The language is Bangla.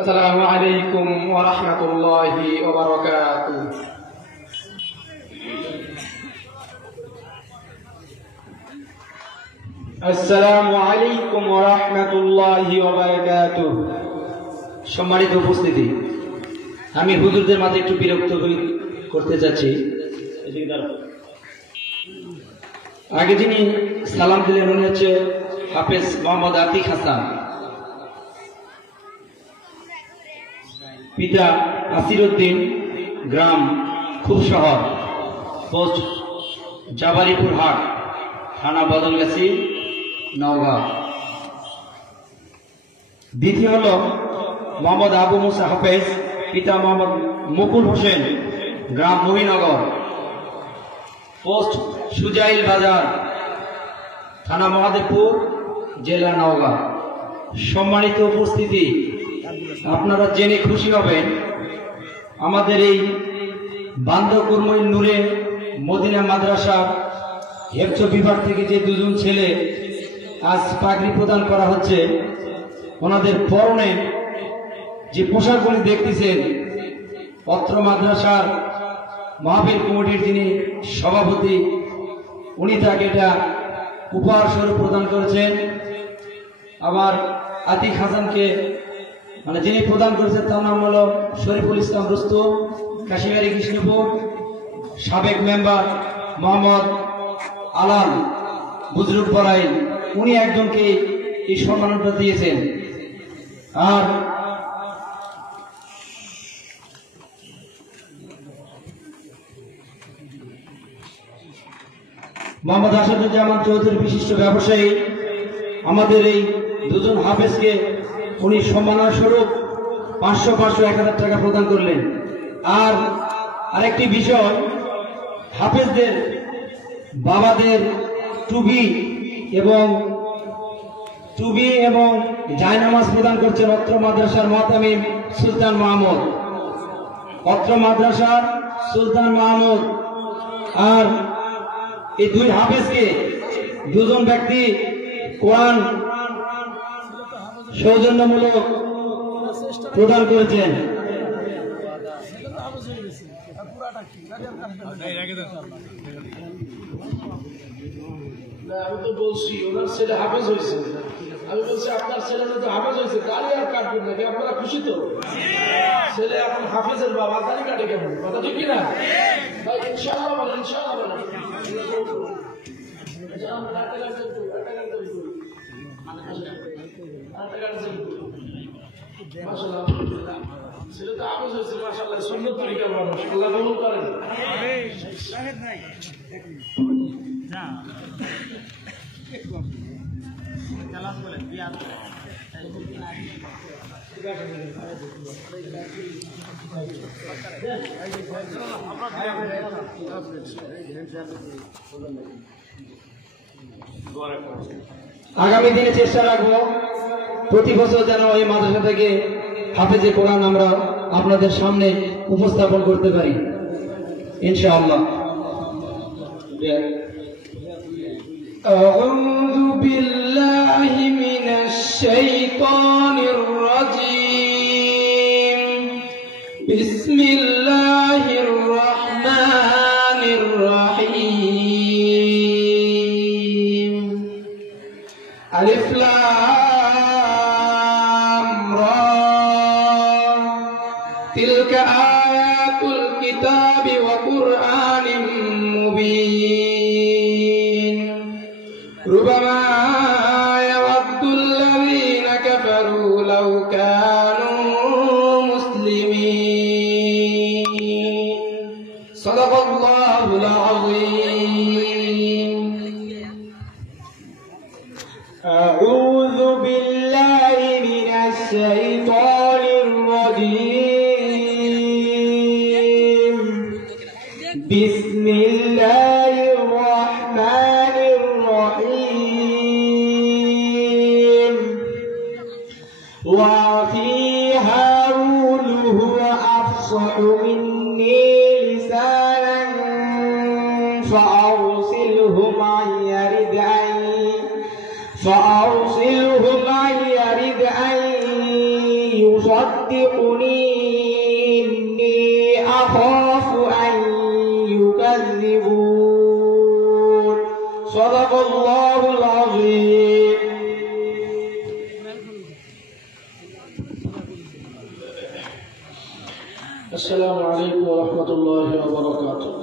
আসসালামু আলাইকুম ওয়া রাহমাতুল্লাহি ওয়া বারাকাতুহু। আসসালামু আলাইকুম ওয়া রাহমাতুল্লাহি ওয়া বারাকাতুহু। সম্মানিত উপস্থিতি, আমি হুজুরদের মাঝে একটু বিরক্ত করতে যাচ্ছি। আগে যিনি সালাম দিলেন উনি হচ্ছে হাফেজ মোহাম্মদ আতিক হাসান, পিতা আসির উদ্দিন, গ্রাম খুবশহর, পোস্ট জাবারিপুর হাট, থানা বদলগাছি, নওগাঁ। দ্বিতীয় হল মোহাম্মদ আবু মুসা হাফেজ, পিতা মোহাম্মদ মুকুল হোসেন, গ্রাম মহিনগর, পোস্ট সুজাইল বাজার, থানা মহাদেবপুর, জেলা নওগাঁ। সম্মানিত উপস্থিতি, আপনারা জেনে খুশি হবেন, আমাদের এই বান্দকুরমইল নূরে মদিনা মাদ্রাসা হেফজ বিভাগ থেকে যে দুজন ছেলে আজ পাগড়ি প্রদান করা হচ্ছে, ওনাদের পরনে যে পোশাকগুলি দেখতেছেন, অত্র মাদ্রাসার মাহফিল কমিটির যিনি সভাপতি উনি তাকে এটা উপহার স্বরূপ প্রদান করেছেন। আমার আতিক হাসানকে যিনি প্রদান করেছেন তার নাম হল শরীফুল ইসলাম রুস্তম, কাশিমারি কৃষ্ণপুর। সাবেক মেম্বার মোহাম্মদ আলাল বুজরুগ বরাইল, উনি একজনকে এই সম্মাননা দিয়েছেন। আর মোহাম্মদ আসাদুজ্জামান চৌধুরী, বিশিষ্ট ব্যবসায়ী, আমাদের এই দুজন হাফেজকে উনি সম্মাননা স্বরূপ 500, 1000 টাকা প্রদান করলেন। আর আরেকটি বিষয়, হাফেজদের বাবাদের টুপি এবং জায়নামাজ প্রদান করছেন অত্র মাদ্রাসার মুতামিম সুলতান মাহমুদ, অত্র মাদ্রাসার সুলতান মাহমুদ। আর এই দুই হাফেজকে দুজন ব্যক্তি কোরআন সৌজন্যমূলক প্রদান করেছেন। আমি তো বলছি ওনার ছেলে হাফেজ হয়েছে, আমি বলছি আপনার ছেলে তো হাফেজ হয়েছে, দাঁড়িয়ে আর কাটবেন নাকি? আপনারা খুশি তো? ছেলে এখন হাফেজের বাবা, দাঁড়িয়ে কাটে কেমন? কথা ঠিক কিনা ভাই? ইনশাআল্লাহ বলেন, ইনশাআল্লাহ বলেন। ছেলে তো হাফেজ হয়েছে, মাশাআল্লাহ, সুন্নত তরিকার মানুষ, আল্লাহ কবুল করেন। আগামী দিনে চেষ্টা রাখবো প্রতি বছর যেন এই মাদ্রাসা থেকে হাফেজে কোরআন আমরা আপনাদের সামনে উপস্থাপন করতে পারি, ইনশাআল্লাহ। أعوذ بالله من الشيطان الرجيم. بسم الله الرحمن الرحيم. ألف لام را. تلك آيات الكتاب وقرآن مبين. ربما يود الذين كفروا لو كانوا مسلمين. صدق الله العظيم. أعوذ بالله من الشيطان الرجيم. بسم الله الرحمن الرحيم. وأخي هارون هو أفصح مني لسانا فأرسله معي يرد أن يصدقون صدقني إني أخاف أن يكذبون صدق الله العظيم. السلام عليكم ورحمة الله وبركاته.